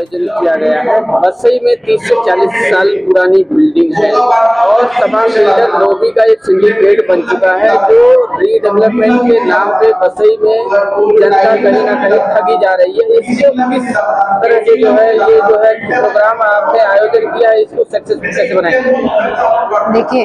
आयोजन किया गया है। वसई में 30 से 40 साल पुरानी बिल्डिंग है और तमाम बिल्डर लॉबी का एक सिंडिकेट बन चुका है, जो रीडेवलपमेंट के नाम पे वसई में जनता कहीं ना कहीं ठगी जा रही है। इसको किस तरह से जो है ये जो है प्रोग्राम आपने आयोजन किया है, इसको सक्सेसफुल कैसे बनाएंगे? देखिए,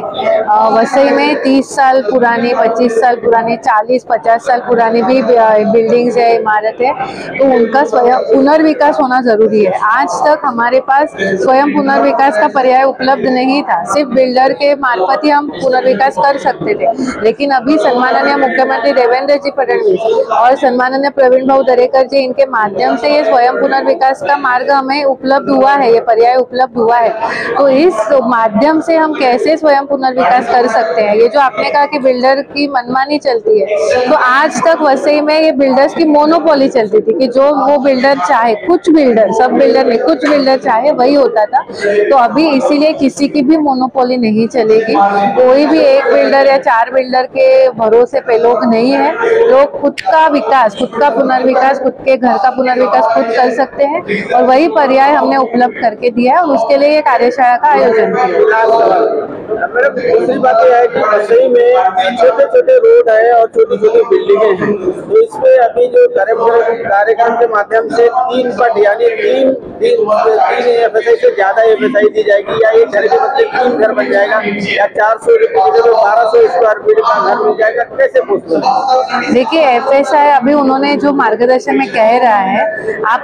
वसई में 30 साल पुरानी, 25 साल पुरानी, 40-50 साल पुरानी भी बिल्डिंग्स है, इमारत है, तो उनका स्वयं पुनर्विकास होना जरूरी है। आज तक हमारे पास स्वयं पुनर्विकास का पर्याय उपलब्ध नहीं था। सिर्फ बिल्डर के मार्फत ही हम पुनर्विकास कर सकते थे, लेकिन अभी सम्माननीय मुख्यमंत्री देवेंद्र जी फडणवीस और सम्माननीय प्रवीण भाऊ दरेकर जी, इनके माध्यम से ये स्वयं पुनर्विकास का मार्ग हमें उपलब्ध हुआ है, ये पर्याय उपलब्ध हुआ है। तो इस माध्यम से हम कैसे स्वयं पुनर्विकास कर सकते हैं? ये जो आपने कहा कि बिल्डर की मनमानी चलती है, तो आज तक वसई में ये बिल्डर्स की मोनोपोली चलती थी कि जो वो बिल्डर चाहे, कुछ बिल्डर, सब बिल्डर नहीं, कुछ बिल्डर चाहे वही होता था। तो अभी इसीलिए किसी की भी मोनोपोली नहीं चलेगी। कोई भी एक बिल्डर या 4 बिल्डर के भरोसे पे लोग नहीं है। लोग खुद का विकास, खुद का पुनर्विकास, खुद के घर का पुनर्विकास खुद कर सकते हैं, और वही पर्याय हमने उपलब्ध करके दिया है और उसके लिए ये कार्यशाला का आयोजन किया। मैडम, दूसरी बात यह है कि वसई में छोटे छोटे रोड है और छोटी छोटी बिल्डिंगें हैं, तो इसमें अभी जो कार्यक्रम के माध्यम से 3 पट यानी 3 FSI से ज्यादा FSI दी जाएगी, या एक घर के बदले 3 घर बन जाएगा, या 400 रुपये 1200 स्क्वायर फीट का घर मिल जाएगा, कैसे पूछते? देखिए, FSI अभी उन्होंने जो मार्गदर्शन में कह रहा है, आप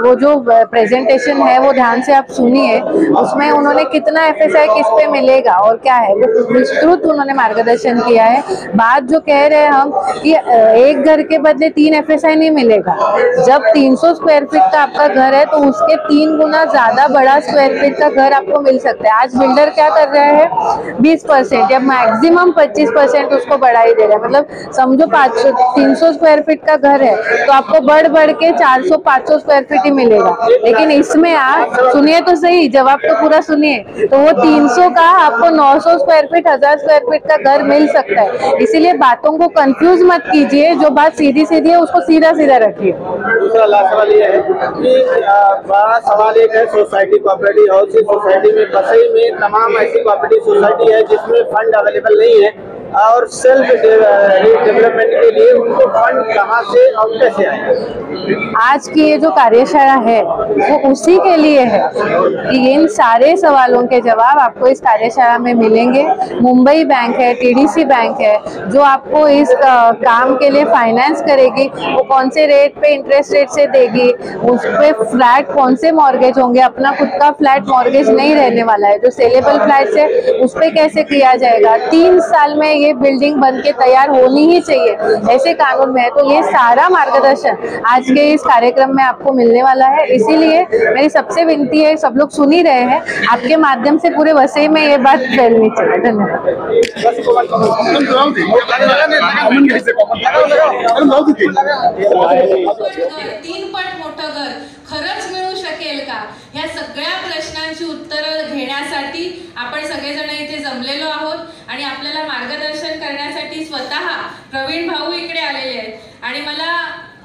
वो जो प्रेजेंटेशन है वो ध्यान से आप सुनिए। उसमें उन्होंने कितना FSI किस पे मिलेगा और क्या है वो विस्तृत उन्होंने मार्गदर्शन किया है। बात जो कह रहे हैं हम कि एक घर के बदले 3 FSI नहीं मिलेगा। जब 300 स्क्वायर फीट का आपका घर है तो उसके 3 गुना ज्यादा बड़ा स्क्वायर फीट का घर आपको मिल सकता है। आज बिल्डर क्या कर रहे हैं, 20% या मैक्सिमम 25% उसको बढ़ाई दे रहे हैं। मतलब समझो 300 स्क्वायर फीट का घर है तो आपको बढ़ के 400-500 स्क्वायर फीट ही मिलेगा। लेकिन इसमें आप सुनिए तो सही, जवाब तो पूरा सुनिए, तो वो 300 का आपको 900 स्क्वायर फीट, 1000 स्क्वायर फीट का घर मिल सकता है। इसीलिए बातों को कंफ्यूज मत कीजिए, जो बात सीधी सीधी है उसको सीधा सीधा रखिए। दूसरा लास्ट सवाल ये है कि बड़ा सवाल एक है, सोसाइटी कोऑपरेटिव हाउसिंग सोसाइटी में वसई में तमाम ऐसी कोऑपरेटिव सोसाइटी है जिसमें फंड अवेलेबल नहीं है, और सेल्फ डेवलपमेंट के लिए उनको फंड कहाँ से और कैसे आए? आज की ये जो कार्यशाला है वो उसी के लिए है कि इन सारे सवालों के जवाब आपको इस कार्यशाला में मिलेंगे। मुंबई बैंक है, TDC बैंक है, जो आपको इस काम के लिए फाइनेंस करेगी। वो कौन से रेट पे, इंटरेस्ट रेट से देगी, उस पे फ्लैट कौन से मॉर्गेज होंगे, अपना खुद का फ्लैट मॉर्गेज नहीं रहने वाला है। जो सेलेबल फ्लैट्स है उस पे कैसे किया जाएगा। 3 साल में ये बिल्डिंग बन के तैयार होनी ही चाहिए, ऐसे कानून में है। तो ये सारा मार्गदर्शन आज के इस कार्यक्रम में आपको मिलने वाला है। इसीलिए मेरी सबसे विनती है, सब लोग सुन ही रहे हैं, आपके माध्यम से पूरे वसई में ये बात फैलनी चाहिए। धन्यवाद। 3 पट मोठं घर खरंच मिळू शकेल का, ह्या सगळ्या प्रश्नांची उत्तरं घेण्यासाठी आपण सगळेजण इथे जमलेलो आहोत, आणि आपल्याला मार्गदर्शन करण्यासाठी स्वतः प्रवीण भाऊ इकडे आलेले आहेत। आणि मला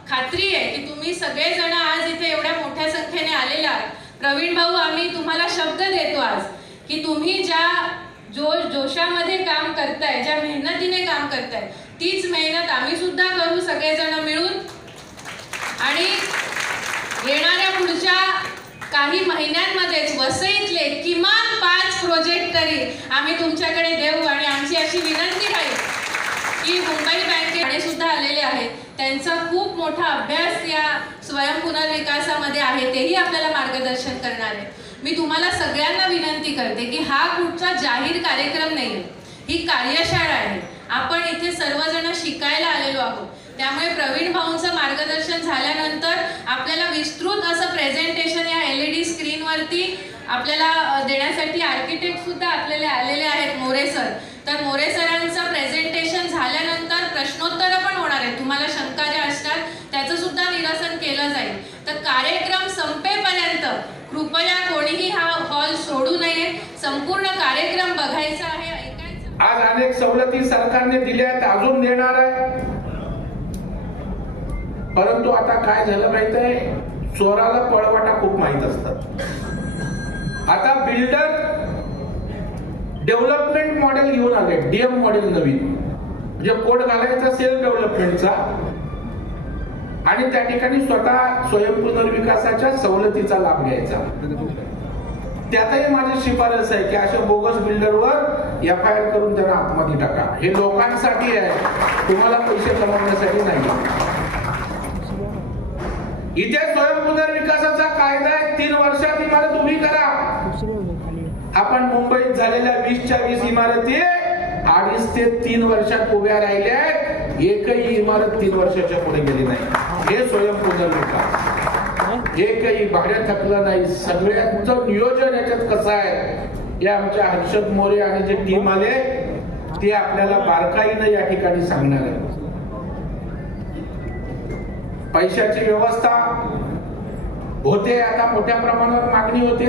खात्री आहे की तुम्ही सगळेजण आज इथे एवढ्या मोठ्या संख्येने आलेला आहात। प्रवीण भाऊ, आम्ही तुम्हाला शब्द देतो आज की तुम्ही ज्या जोशामध्ये काम करताय, ज्या मेहनतीने काम करताय, तीच मेहनत आम्ही सुद्धा करू सगळेजण मिळून, आणि येणाऱ्या पुढच्या काही महिन्यांमध्येच वसईतले किमान 5 प्रोजेक्ट तरी आम्ही तुमच्याकडे देऊ। आणि आमची अशी विनंती राहील की मुंबई बँकेकडे सुद्धा आलेले आहेत, त्यांचा खूप मोठा अभ्यास या स्वयं पुनर्विकासामध्ये आहे, तेही आपल्याला मार्गदर्शन करणार आहे। मी तुम्हाला सगळ्यांना विनंती करते की हा कुठचा जाहीर कार्यक्रम नाही, ही कार्यशाळा आहे। आपण इथे सर्वजण शिकायला आलेलो आहोत, त्यामुळे प्रवीण भाऊंचं मार्गदर्शन झाल्यानंतर आपल्याला विस्तृत असं प्रेझेंटेशन या LED स्क्रीनवरती आपल्याला देण्यासाठी आर्किटेक्ट सुद्धा आपल्याला आलेले आहेत, मोरे सर। तर मोरे सरांचं प्रेझेंटेशन झाल्यानंतर प्रश्नोत्तर पण होणार आहेत, तुम्हाला शंका ज्या असतात त्याचं सुद्धा निरसन केलं जाईल। तर कार्यक्रम संपेपर्यंत कृपया कोणीही हा हॉल सोडू नये, संपूर्ण कार्यक्रम बघायचा आहे, ऐकायचं। आज अनेक सवलती सरकारने दिल्या आहेत, अजून देणार आहे, परंतु आता काय झालं माहिती आहे, चोराला पळवाटा खूप माहित असतात. आता बिल्डर डेव्हलपमेंट मॉडेल घेऊन आले, डीएम मॉडेल नवीन, म्हणजे कोड घालायचा सेल्फ डेव्हलपमेंटचा आणि त्या ठिकाणी स्वतः स्वयंपुनर्विकासाच्या सवलतीचा लाभ घ्यायचा. त्यातही माझी शिफारस आहे की अशा बोगस बिल्डरवर FIR करून त्यांना आतमध्ये टाका. हे लोकांसाठी आहे, तुम्हाला पैसे कमवण्यासाठी नाही. इथे स्वयंपुनर्विकासाचा कायदा आहे, 3 वर्षात इमारत उभी करा. आपण मुंबईत झालेल्या 20च्या 20 इमारती 2.5 ते 3 वर्षात उभ्या राहिल्या आहेत. एकही इमारत 3 वर्षाच्या पुढे गेली नाही. हे स्वयंपुनर्विकास. एकही भाड्या थकलं नाही. सगळ्यांचं नियोजन याच्यात कसं आहे हे आमच्या हर्षद मोरे आणि जे टीम आले ते आपल्याला बारकाईनं या ठिकाणी सांगणार आहे. पैशाची व्यवस्था होते, आता मोठ्या प्रमाणावर मागणी होते,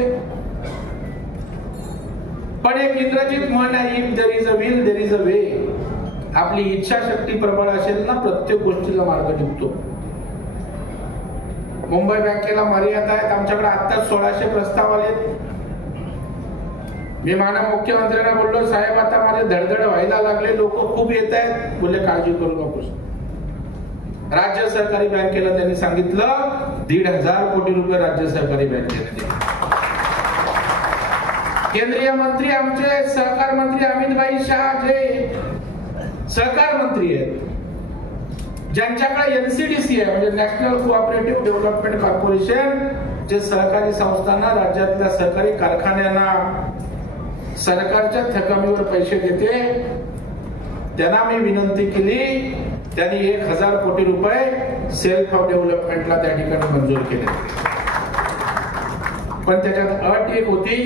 पण एक इंग्रजीत म्हण आहे, if there is a will there is a way. आपली इच्छाशक्ती प्रबळ असेल ना, प्रत्येक गोष्टीला मार्ग निघतो. मुंबई बँकेला मर्यादा आहेत. आमच्याकडे आता 1600 प्रस्ताव आले. मी माननीय मुख्यमंत्र्यांना बोललो, साहेब आता माझे धडधड व्हायला लागले, लोक खूप येत आहेत. बोलले काळजी करू नकोस. राज्य सहकारी बँकेला त्यांनी सांगितलं 1,500 कोटी रुपये राज्य सहकारी बँकेने दिले. केंद्रीय मंत्री आमचे सहकार मंत्री अमित भाई शाह जे सहकार मंत्री आहेत, ज्यांच्याकडे NCDC आहे म्हणजे नॅशनल कोऑपरेटिव्ह डेव्हलपमेंट कॉर्पोरेशन, जे सहकारी संस्थांना, राज्यातल्या सहकारी कारखान्यांना सरकारच्या थकमीवर पैसे देते, त्यांना मी विनंती केली. त्यांनी 1,000 कोटी रुपये सेल्फ डेव्हलपमेंटला त्या ठिकाणी मंजूर केले. पण त्याच्यात अट एक होती,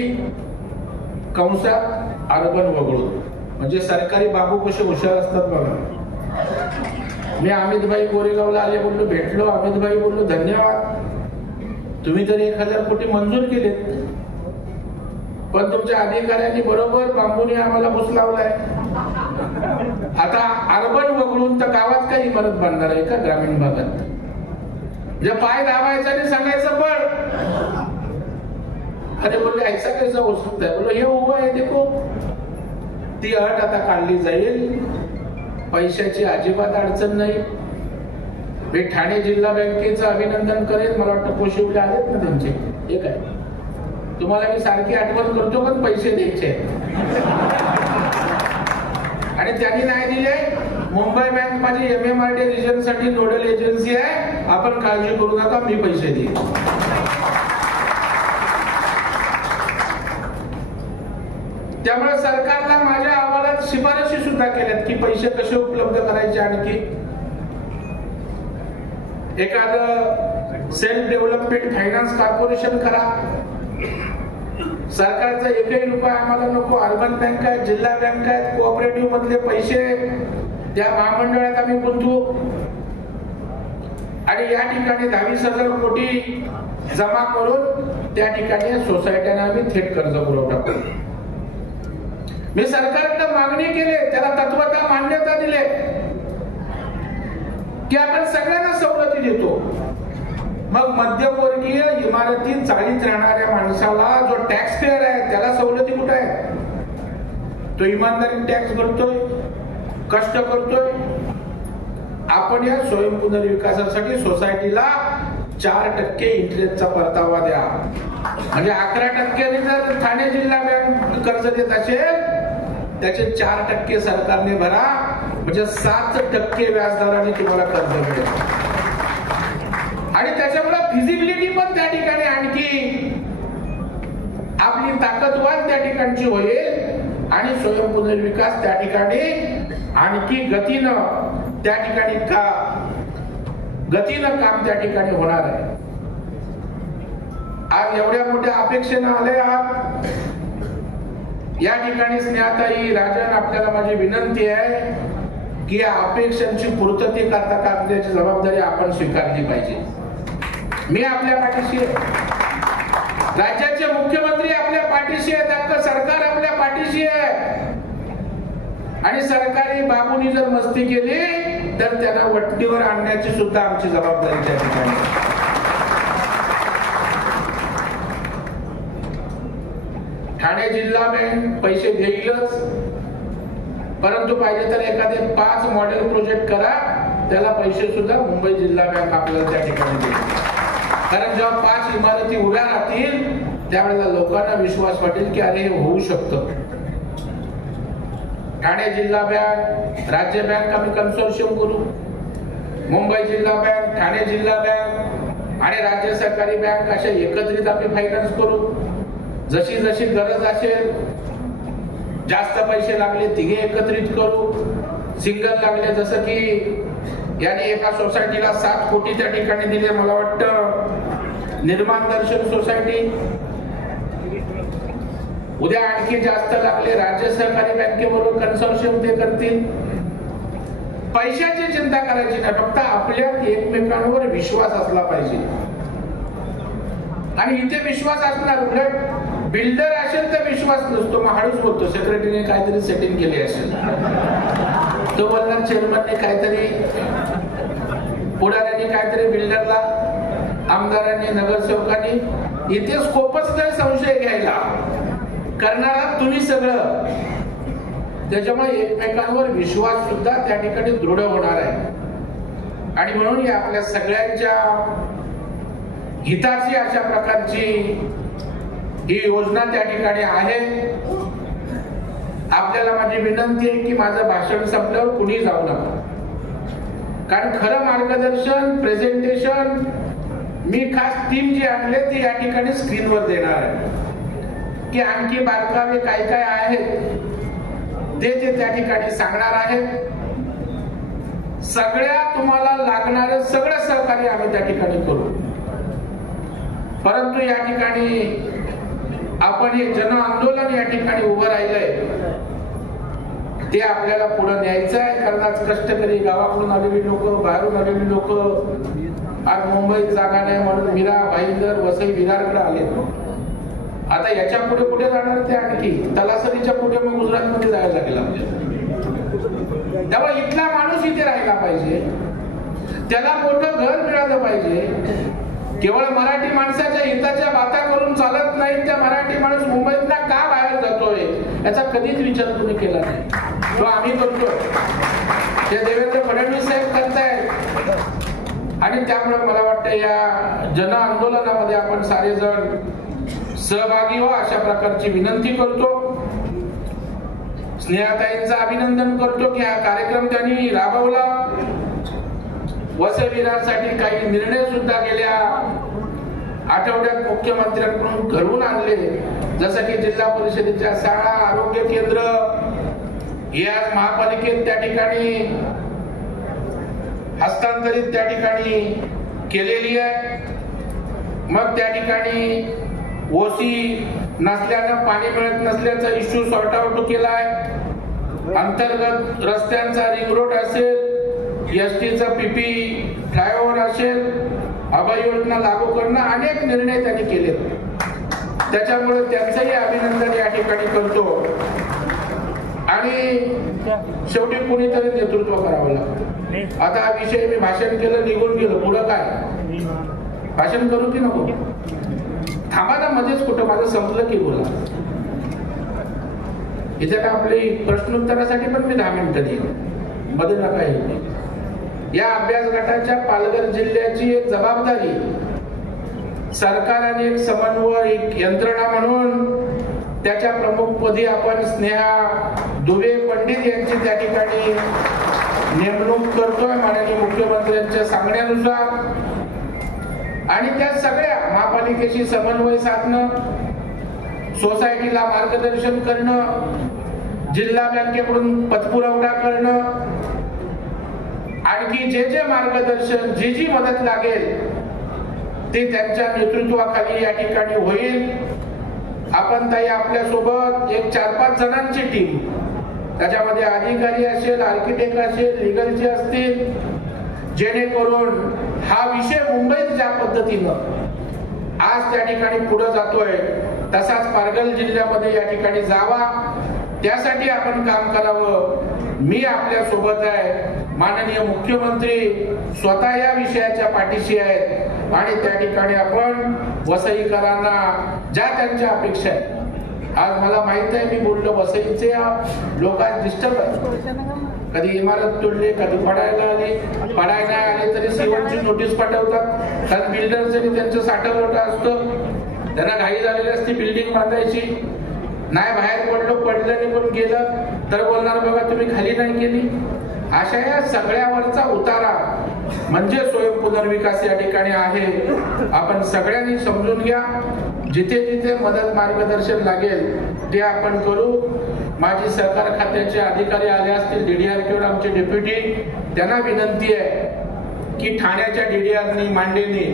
कंसात अर्बन वगळून. म्हणजे सरकारी बाबू कसे हुशार असतात बघा. मी अमितभाई गोरेगावला आले, बोललो भेटलो. अमितभाई बोललो धन्यवाद, तुम्ही तर 1,000 कोटी मंजूर केलेत, पण तुमच्या अधिकाऱ्यांनी बरोबर बांबूने आम्हाला भूस लावलाय. आता अर्बन वगळून तर गावात काही इमारत बांधणार आहे का ग्रामीण भागात? जे पाय दाबायचं आणि सांगायचं पण. अरे बोलले ऐसा कैसा हो सकता है? बोलो हे उभं आहे देखो. ती अट आता काढली जाईल. पैशाची अजिबात अडचण नाही. मी ठाणे जिल्हा बँकेचं अभिनंदन करेन. मला वाटतं कोशिवले आलेत ना त्यांचे, हे काय तुम्हाला मी सारखी आठवण करतो, पण पैसे द्यायचे आणि त्यांनी नाही दिले. मुंबई बँक माझी MMRD रिजन साठी नोडल एजन्सी आहे, आपण काळजी करू नका, मी पैसे देईन. त्यामुळे सरकारला माझ्या अहवालात शिफारशी सुद्धा केल्यात की पैसे कसे उपलब्ध करायचे. आणखी एखादं सेल्फ डेव्हलपमेंट फायनान्स कॉर्पोरेशन करा. सरकारचा एकही रुपया आम्हाला नको. अर्बन बँक आहेत, जिल्हा बँक आहेत, कोऑपरेटिव्ह मधले पैसे त्या महामंडळात आम्ही गुंतवू आणि या ठिकाणी 22,000 कोटी जमा करून त्या ठिकाणी सोसायट्यांना आम्ही थेट कर्ज पुरवठा करू. मी सरकारकडे मागणी केली, त्याला तत्वतः मान्यता दिले की आपण सगळ्यांना सवलती देतो. मग मध्यमवर्गीय इमारतीत चाळीत राहणाऱ्या माणसाला जो टॅक्स पेअर आहे त्याला सवलती कुठे आहे? तो इमानदारी टॅक्स भरतोय, कष्ट करतोय. आपण या स्वयंपुनर्विकासासाठी सोसायटीला 4% इंटरेस्टचा परतावा द्या. म्हणजे 11% जर ठाणे जिल्हा बँक कर्ज देत असेल, त्याचे 4% सरकारने भरा, म्हणजे 7% व्याजदराने तुम्हाला कर्ज मिळेल. आणि त्याच्यामुळे फिजिबिलिटी पण त्या ठिकाणी आणखी आपली ताकदवान त्या ठिकाणची होईल आणि स्वयंपुनर्विकास त्या ठिकाणी आणखी गतीनं त्या ठिकाणी गतीनं काम त्या ठिकाणी होणार आहे. आज एवढ्या मोठ्या अपेक्षेनं आले आहात. या ठिकाणी स्नेहाताई, राजन, आपल्याला माझी विनंती आहे की या अपेक्षांची पूर्तता करण्याची जबाबदारी आपण स्वीकारली पाहिजे. मी आपल्या पाठीशी आहे, राज्याचे मुख्यमंत्री आपल्या पाठीशी आहेत, अख्खं सरकार आपल्या पाठीशी आहे. आणि सरकारी बाबूंनी जर मस्ती केली तर त्यांना वट्टीवर आणण्याची सुद्धा आमची जबाबदारी त्या ठिकाणी. ठाणे जिल्हा बँक पैसे देईलच, परंतु पाहिजे तर एखादे 5 मॉडेल प्रोजेक्ट करा, त्याला पैसे सुद्धा मुंबई जिल्हा बँक आपल्याला त्या ठिकाणी देईल. कारण जेव्हा 5 इमारती उभ्या राहतील त्यावेळेला लोकांना विश्वास वाटेल की अरे हे होऊ शकतं. ठाणे जिल्हा बँक, राज्य बँक आम्ही कन्सोर्शियम करू, मुंबई जिल्हा बँक, ठाणे जिल्हा बँक आणि राज्य सरकारी बँक अशा एकत्रित आम्ही फायनान्स करू. जशी जशी गरज असेल, जास्त पैसे लागले तिघे एकत्रित करू, सिंगल लागले जसं की याने एका सोसायटीला 7 कोटी त्या ठिकाणी दिले, मला वाटतं निर्माण दर्शन सोसायटी. उद्या आणखी जास्त लागले राज्य सहकारी बँकेबरोबर कन्सोर्शियम ते करतील. पैशाची चिंता करायची नाही, फक्त आपल्यात एकमेकांवर विश्वास असला पाहिजे. आणि इथे विश्वास असणार, उलट बिल्डर असेल तर विश्वास नसतो. मग हळूच बोलतो, सेक्रेटरीने काहीतरी सेटिंग केली असेल, तो बोलणार चेअरमनने काहीतरी, पुढाऱ्यांनी काहीतरी बिल्डरला, आमदारांनी, नगरसेवकांनी. इथे स्कोपच नाही संशय घ्यायला, करणारा तुम्ही सगळं. त्याच्यामुळे एकमेकांवर विश्वास सुद्धा त्या ठिकाणी दृढ होणार आहे. आणि म्हणून या आपल्या सगळ्यांच्या हिताची अशा प्रकारची ही योजना त्या ठिकाणी आहे. आपल्याला माझी विनंती आहे की माझं भाषण संपल्यावर कुणी जाऊ नका, कारण खरं मार्गदर्शन, प्रेझेंटेशन मी खास टीम जी आणले ती या ठिकाणी स्क्रीनवर देणार आहे, की आणखी बारकावे काय काय आहेत ते त्या ठिकाणी सांगणार आहेत. सगळ्या तुम्हाला लागणारे सगळं सहकार्य आम्ही त्या ठिकाणी करू. परंतु या ठिकाणी आपण हे जन आंदोलन या ठिकाणी उभं राहिलंय ते आपल्याला पुढे न्यायचं आहे. कारण आज कष्टकरी, गावाकडून आलेली लोक, बाहेरून आलेली लोक आज मुंबईत जागा नाही म्हणून मीरा, भाईंदर, वसई, विरारकडे आले. आता याच्या पुढे कुठे जाणार ते? आणखी तलासरीच्या पुढे मग गुजरात मध्ये जायला लागेल आपल्याला. त्यामुळे इथला माणूस इथे राहिला पाहिजे, त्याला मोठं घर मिळालं पाहिजे. केवळ मराठी माणसाच्या हिताच्या बाता करून चालत नाही. त्या मराठी माणूस मुंबईतला का बाहेर जातोय याचा कधीच विचार तुम्ही केला नाही. तो आम्ही करतो, ते देवेंद्र फडणवीस साहेब करतायत. आणि त्यामुळे मला वाटतं या जन आंदोलनामध्ये आपण सारेजण सहभागी व्हा अशा प्रकारची विनंती करतो. स्नेहाताईंचं अभिनंदन करतो की हा कार्यक्रम त्यांनी राबवला. वसई विरारसाठी काही निर्णय सुद्धा गेल्या आठवड्यात मुख्यमंत्र्यांकडून घडवून आणले, जसं की जिल्हा परिषदेच्या शाळा, आरोग्य केंद्र हे आज महापालिकेत त्या ठिकाणी हस्तांतरित त्या ठिकाणी केलेली आहे. मग त्या ठिकाणी ओसी नसल्यानं पाणी मिळत नसल्याचा इश्यू सॉर्ट आउट केला आहे. अंतर्गत रस्त्यांचा रिंग रोड असेल, एसटीचा पीपी फ्लायओव्हर असेल, अभय योजना लागू करणं, अनेक निर्णय त्यांनी केले. त्याच्यामुळे त्यांचंही अभिनंदन या ठिकाणी करतो. आणि शेवटी कुणीतरी नेतृत्व करावं लागतं. आता हा विषय मी भाषण केलं, निघून गेलो, पुढं काय भाषण करू की नको? थांबा ना मध्येच, कुठं माझं संपलं की बोला. इथे का आपली प्रश्नोत्तरासाठी पण मी 10 मिनिटं देईन, मध्ये नका येईल. या अभ्यास गटाच्या पालघर जिल्ह्याची एक जबाबदारी सरकार आणि एक समन्वय यंत्रणा म्हणून त्याच्या प्रमुखपदी आपण स्नेहा दुबे पंडित यांची त्या ठिकाणी नेमणूक करतोय माननीय मुख्यमंत्र्यांच्या सांगण्यानुसार. आणि त्या सगळ्या महापालिकेशी समन्वय साधणं, सोसायटीला मार्गदर्शन करणं, जिल्हा बँकेकडून पतपुरवठा करणं, आणखी जे मार्गदर्शन, जी मदत लागेल ते त्यांच्या नेतृत्वाखाली या ठिकाणी होईल. आपण ताई आपल्या सोबत एक 4-5 जणांची टीम, त्याच्यामध्ये अधिकारी असेल, आर्किटेक्ट असेल, लिगलचे असतील, जेणेकरून हा विषय मुंबईत ज्या पद्धतीनं आज त्या ठिकाणी पुढे जातोय तसाच पालघर जिल्ह्यामध्ये या ठिकाणी जावा, त्यासाठी आपण काम करावं. मी आपल्या सोबत आहे. माननीय मुख्यमंत्री स्वतः या विषयाच्या पाठीशी आहेत आणि त्या ठिकाणी आपण वसईकरांना ज्या त्यांच्या अपेक्षा आहेत आज मला माहित आहे, मी बोललो वसईचे लोक आज डिस्टर्ब आहे. कधी इमारत तोडली, कधी पडायला आले तरी सीवनची नोटीस पाठवतात. कारण बिल्डर जरी त्यांचं साठवलं असतं, त्यांना घाई झालेली असते बिल्डिंग बांधायची. नाही बाहेर पडलं नाही पण गेलं तर बोलणार बघा तुम्ही खाली नाही केली. अशा या सगळ्यावरचा उतारा म्हणजे स्वयंपुनर्विकास या ठिकाणी आहे. आपण सगळ्यांनी समजून घ्या. जिथे जिथे मदत मार्गदर्शन लागेल ते आपण करू. माझी सहकार खात्याचे अधिकारी आले असतील, DDR आमचे डेप्युटी, त्यांना विनंती आहे की ठाण्याच्या DDRनी मांडेनी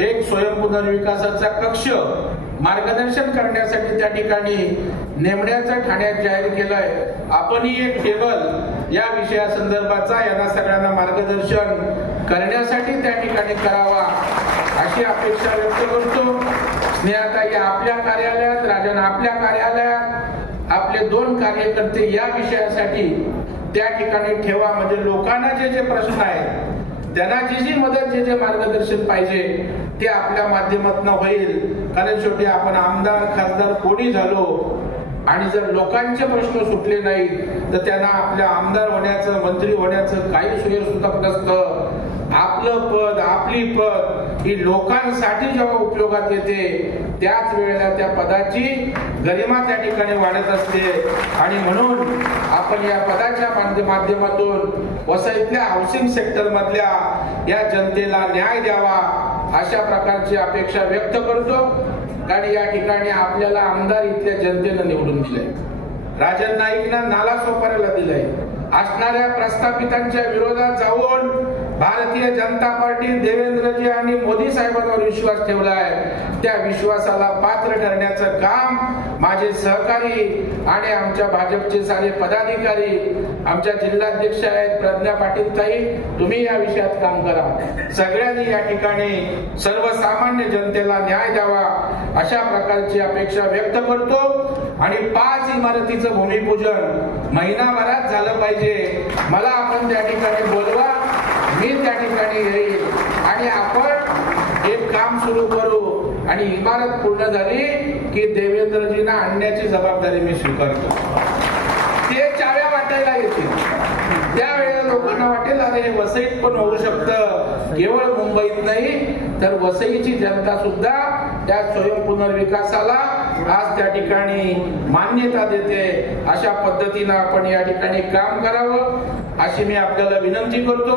एक स्वयंपुनर्विकासाचा कक्ष मार्गदर्शन करण्यासाठी त्या ठिकाणी नेमण्याचं ठाण्यात जाहीर केलंय. आपणही एक टेबल या विषयासंदर्भाचा यांना सगळ्यांना मार्गदर्शन करण्यासाठी त्या ठिकाणी करावा अशी अपेक्षा व्यक्त करतो. स्नेहाताई आपल्या कार्यालयात, राजन आपल्या कार्यालयात, आपले 2 कार्यकर्ते या विषयासाठी त्या ठिकाणी ठेवा. म्हणजे लोकांना जे जे प्रश्न आहेत, त्यांना जी जी मदत, जे जे मार्गदर्शन पाहिजे ते आपल्या माध्यमातून होईल. कारण शेवटी आपण आमदार खासदार कोणी झालो आणि जर लोकांचे प्रश्न सुटले नाही तर त्यांना आपल्या आमदार होण्याचं, मंत्री होण्याचं काही सोयीसुद्धा नसतं. आपलं पद, आपली पद ही लोकांसाठी जेव्हा उपयोगात येते त्याच वेळेला त्या पदाची गरिमा त्या ठिकाणी वाढत असते. आणि म्हणून आपण या पदाच्या माध्यमातून वसईतल्या हाऊसिंग सेक्टर मधल्या या जनतेला न्याय द्यावा अशा प्रकारची अपेक्षा व्यक्त करतो. कारण या ठिकाणी आपल्याला आमदार इथल्या जनतेनं निवडून दिलाय. राजन नाईकना नाला सोपाऱ्याला दिलाय. असणाऱ्या प्रस्थापितांच्या विरोधात जाऊन भारतीय जनता पार्टी देवेंद्रजी आणि मोदी साहेबांवर विश्वास ठेवलाय. त्या विश्वासाला पात्र ठरण्याचं काम माझे सहकारी आणि आमच्या भाजपचे सारे पदाधिकारी, आमच्या जिल्हाध्यक्ष आहेत प्रज्ञा पाटील ताई, तुम्ही या विषयात काम करा. सगळ्यांनी या ठिकाणी सर्वसामान्य जनतेला न्याय द्यावा अशा प्रकारची अपेक्षा व्यक्त करतो. आणि 5 इमारतीचं भूमिपूजन महिनाभरात झालं पाहिजे. मला आपण त्या ठिकाणी बोलवा, मी त्या ठिकाणी येईल आणि आपण एक काम सुरू करू. आणि इमारत पूर्ण झाली की देवेंद्रजींना आणण्याची जबाबदारी मी स्वीकारतो. ते चाव्या वाटायला येतील, त्यावेळेला लोकांना वाटेल अरे वसईत पण होऊ शकतं. केवळ मुंबईत नाही तर वसईची जनता सुद्धा त्या स्वयंपुनर्विकासाला आज त्या ठिकाणी मान्यता देते. अशा पद्धतीनं आपण या ठिकाणी काम करावं अशी मी आपल्याला विनंती करतो.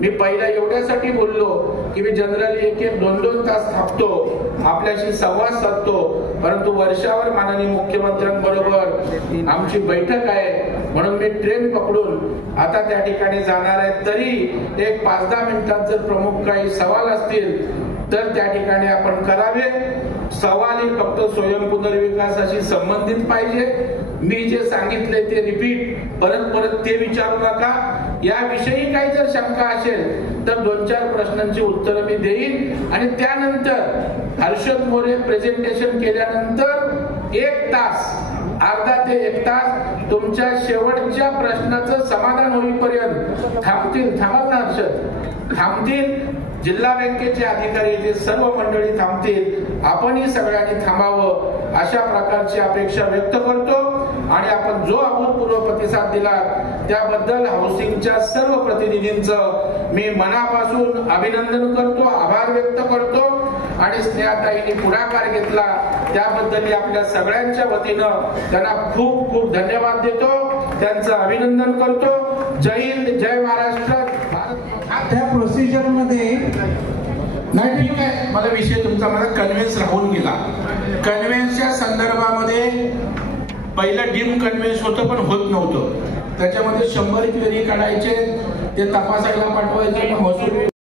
मी पहिला एवढ्यासाठी बोललो की मी जनरली 1-2 तास थांबतो, आपल्याशी संवाद साधतो. परंतु वर्षावर माननीय मुख्यमंत्र्यांबरोबर आमची बैठक आहे म्हणून मी ट्रेन पकडून आता त्या ठिकाणी जाणार आहे. तरी एक 5-10 मिनिटात जर प्रमुख काही सवाल असतील तर त्या ठिकाणी आपण करावे. सवाल हे फक्त स्वयंपुनर्विकासाशी संबंधित पाहिजे. मी जे सांगितले ते रिपीट परत ते विचारू नका. याविषयी काही जर शंका असेल तर 2-4 प्रश्नांची उत्तर मी देईन. आणि त्यानंतर हर्षद मोरे प्रेझेंटेशन केल्यानंतर 1 तास, अर्धा ते 1 तास तुमच्या शेवटच्या प्रश्नाचं समाधान होईपर्यंत थांबतील. थांबा ना हर्षद, थांबतील. जिल्हा बँकेचे अधिकारी ते सर्व मंडळी थांबतील. आपणही सगळ्यांनी थांबावं अशा प्रकारची अपेक्षा व्यक्त करतो. आणि आपण जो अभूतपूर्व प्रतिसाद दिला त्याबद्दल हाऊसिंगच्या सर्व प्रतिनिधींचं मी मनापासून अभिनंदन करतो, आभार व्यक्त करतो. आणि स्नेहाताईंनी पुढाकार घेतला त्याबद्दल आपल्या सगळ्यांच्या वतीनं त्यांना खूप खूप धन्यवाद देतो, त्यांचं अभिनंदन करतो. जय हिंद, जय महाराष्ट्र. त्या प्रोसिजर मध्ये नाही ठीक आहे, मला विषय तुमचा मला कन्व्हेन्स राहून गेला. कन्व्हेन्सच्या संदर्भामध्ये पहिलं डीम कन्व्हेन्स होतं पण होत नव्हतं. त्याच्यामध्ये 100 क्वेरी काढायचे, ते तपासायला पाठवायचे, महसूल